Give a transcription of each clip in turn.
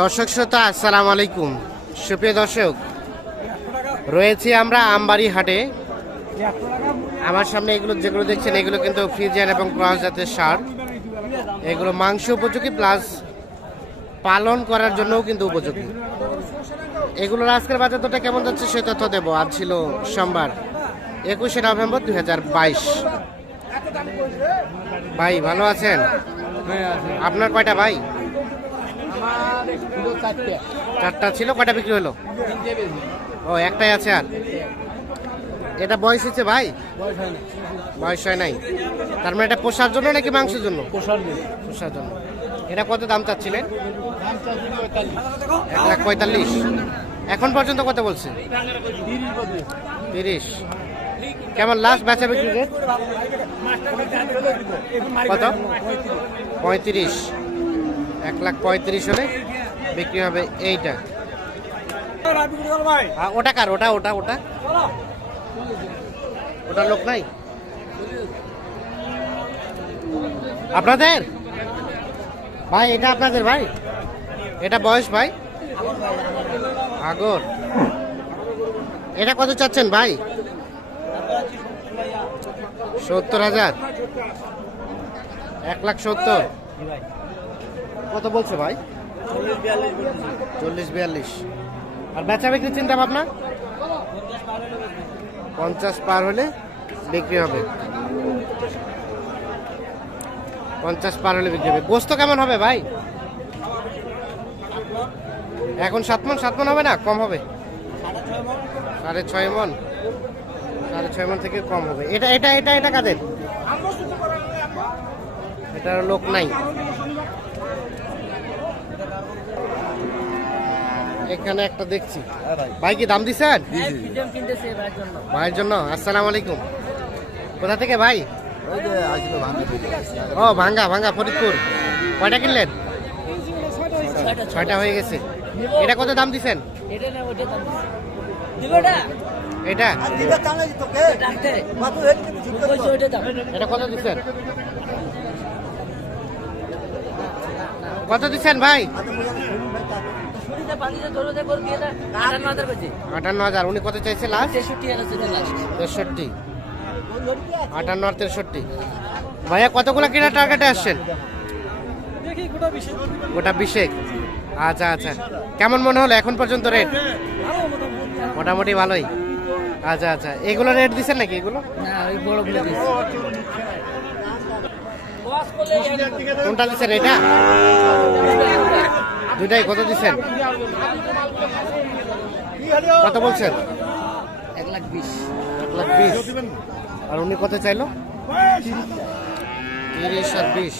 দর্শক শ্রোতা, আসসালামু আলাইকুম। সুপ্রিয় দর্শক, রয়েছি আমরা আমবাড়ি হাটে। আমার সামনে এগুলো যেগুলো দেখছেন, এগুলো কিন্তু ফ্রিজিয়ান এবং ক্রস জাতের সার। এগুলো মাংস উপযোগী প্লাস পালন করার জন্যও কিন্তু উপযোগী। এগুলোর আজকের বাজার দরটা কেমন যাচ্ছে সে তথ্য দেবো। আজ ছিল সোমবার, একুশে নভেম্বর দুই হাজার বাইশ। ভাই, ভালো আছেন? আপনার কয়টা ভাই? চারটা ছিল কটা বিক্রি হলো? ও একটাই আছে আর? এটা বয়স হচ্ছে ভাই? বয়স হয় নাই। তার মানে এটা পোষার জন্য নাকি মাংসের জন্য? পোষার জন্য। এটা কত দাম চাচ্ছিলেন? এক লাখ পঁয়তাল্লিশ। এখন পর্যন্ত কত বলছে? তিরিশ। কেমন লাস্ট বেচা বিক্রি রেট কত? পঁয়ত্রিশ। এক লাখ পঁয়ত্রিশ হলে বিক্রি হবে এইটা। ওটা কার? ওটা ওটা ওটা? ওটা লোক নাই? আপনাদের? ভাই এটা আপনাদের ভাই? এটা বয়স ভাই? আগর। এটা কত চাচ্ছেন ভাই? সত্তর হাজার। এক লাখ সত্তর। কত বলছে ভাই? চল্লিশ বিয়াল্লিশ। আর বেচা বিক্রি চিন্তা ভাবনা? পঞ্চাশ পার হলে বিক্রি হবে। পঞ্চাশ পার হলে বিক্রি হবে। গোস্ত কেমন হবে ভাই? এখন সাত মন সাত মন হবে না? কম হবে? সাড়ে ছয় মন। সাড়ে ছয় মন থেকে কম হবে। এটা এটা এটা এটা কাদের? এটার লোক নাই। এখানে একটা দেখছি। ভাই। কি দাম দিছেন ভাইয়ের জন্য। আসসালামু আলাইকুম। কোথা থেকে ভাই? ও ভাঙ্গা ভাঙ্গা ফরিদপুর। কয়টা কিনলেন? ছয়টা হয়ে গেছে। এটা কত দাম দিছেন এটা এটা? কত দিচ্ছেন? কত দিচ্ছেন ভাই? আটান্ন হাজার উনি কত চাইছে লাস্ট তেষট্টি আটান্ন আর তেষট্টি। ভাইয়া কতগুলো কেনা টার্গেটে আসছেন? গোটা বিশেক। আচ্ছা আচ্ছা। কেমন মনে হলো এখন পর্যন্ত রেট মোটামুটি ভালোই। আচ্ছা আচ্ছা। এগুলো রেট দিচ্ছেন নাকি এগুলো? কোনটা দিচ্ছেন এটা দুইটাই কত দিচ্ছেন? কত বলছেন? এক লাখ বিশ। এক লাখ বিশ। আর উনি কত চাইলো? তিরিশ আর বিশ।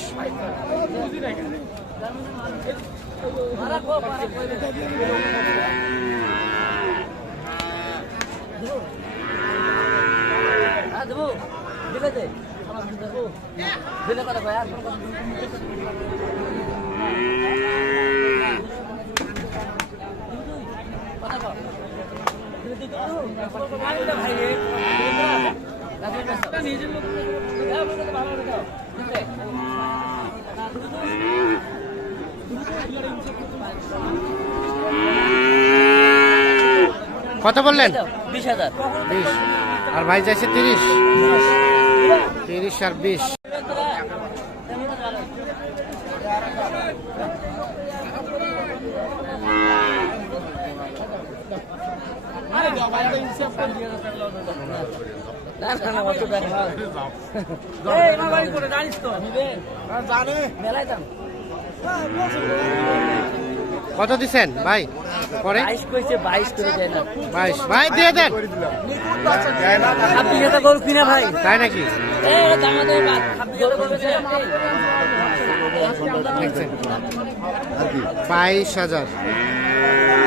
হ্যাঁ দিলে দে। দিলে কথা ভাই কত বললেন? বিশ হাজার। বিশ। আর ভাই চাইছে তিরিশ? তিরিশ আর বিশ না না না অত ব্যাগ না এই আমার বাড়ি করে জানিস তো জানে মেলায় দাম কত দিছেন? ভাই পরে? বাইশ। ভাই দিয়ে দেন। গরু কিনা ভাই। তাই নাকি? বাইশ হাজার।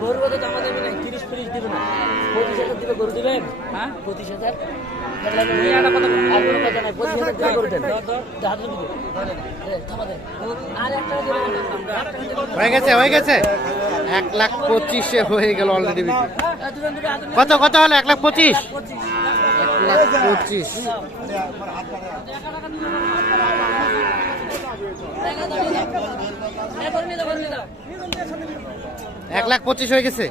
গরু কত দাম দেবে না তিরিশ তিরিশ দিবে না পঁচিশ হাজার দিবে গরু দিবেন? হ্যাঁ? পঁচিশ হাজার। হয়ে গেছে হয়ে গেছে। এক লাখ পঁচিশে হয়ে গেল অলরেডি কত কত হলো? এক লাখ পঁচিশ? পঁচিশ। এক লাখ পঁচিশ। এক লাখ পঁচিশ হয়ে গেছে।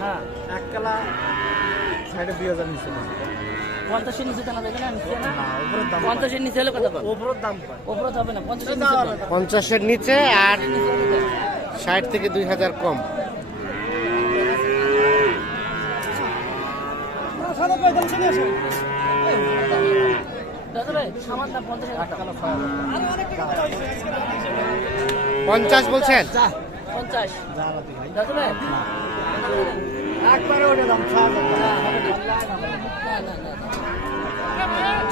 হ্যাঁ। পঞ্চাশের নিচে আর ষাট থেকে দুই হাজার কম। পঞ্চাশ বলছেন? পঞ্চাশ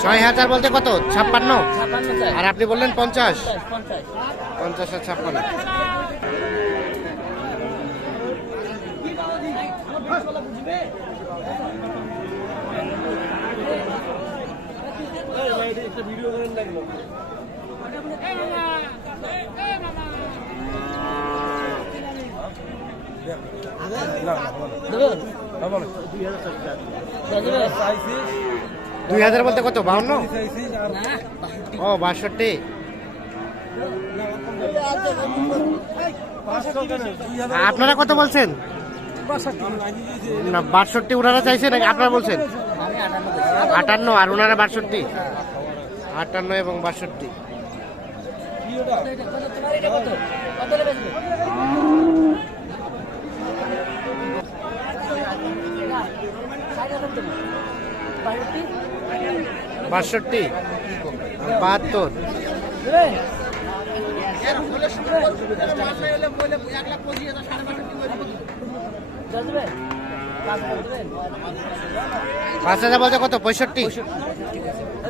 ছয় হাজার বলতে কত? ছাপ্পান্ন? আর আপনি বললেন পঞ্চাশ? পঞ্চাশ পঞ্চাশ। পঞ্চাশ আর দুই হাজার বলতে কত? বাউন্ন? ও, বাষট্টি। আপনারা কত বলছেন? না, বাষট্টি ওনারা চাইছেন আপনারা বলছেন? আটান্ন আর ওনারা বাষট্টি আটান্ন এবং বাষট্টি। বাষট্টি? পাঁচ হাজার বলতে কত? পঁয়ষট্টি?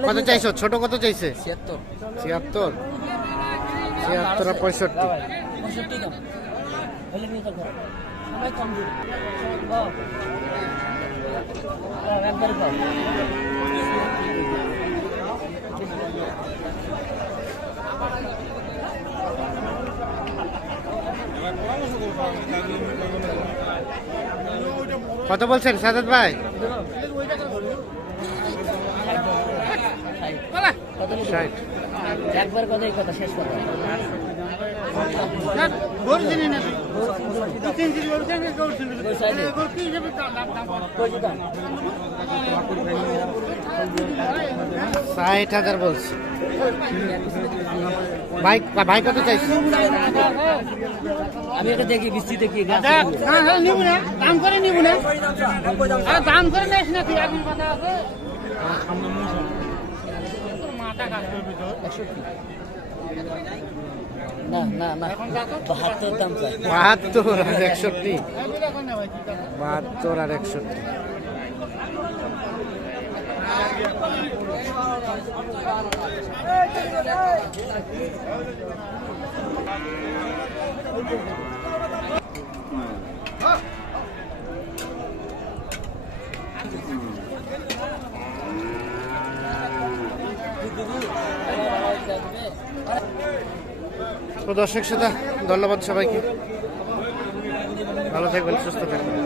কত চাইছো? ছোট কত চাইছে? ছিয়াত্তর। ছিয়াত্তর। ছিয়াত্তর আর পঁয়ষট্টি। পঁয়ষট্টি দাম। হলে নিয়ে যাও ঘরে। সবাই কম দিবে। বাও। বাও, একবারে বাও। কত বলছেন সাজাদ ভাই? একবার কথাই কথা শেষ কথা ষাট হাজার বলছি। ভাই ভাই কত চাইছে? আমি এটা দেখি বৃষ্টি দেখি গাছ দাম করে নিব না। দাম করে নিস না তুই এখন কথা আছে। না না না দাম চাই বাহাত্তর আর একষট্টি। বাহাত্তর আর একষট্টি। তো দর্শক সেটা ধন্যবাদ সবাইকে ভালো থাকবেন সুস্থ থাকবেন।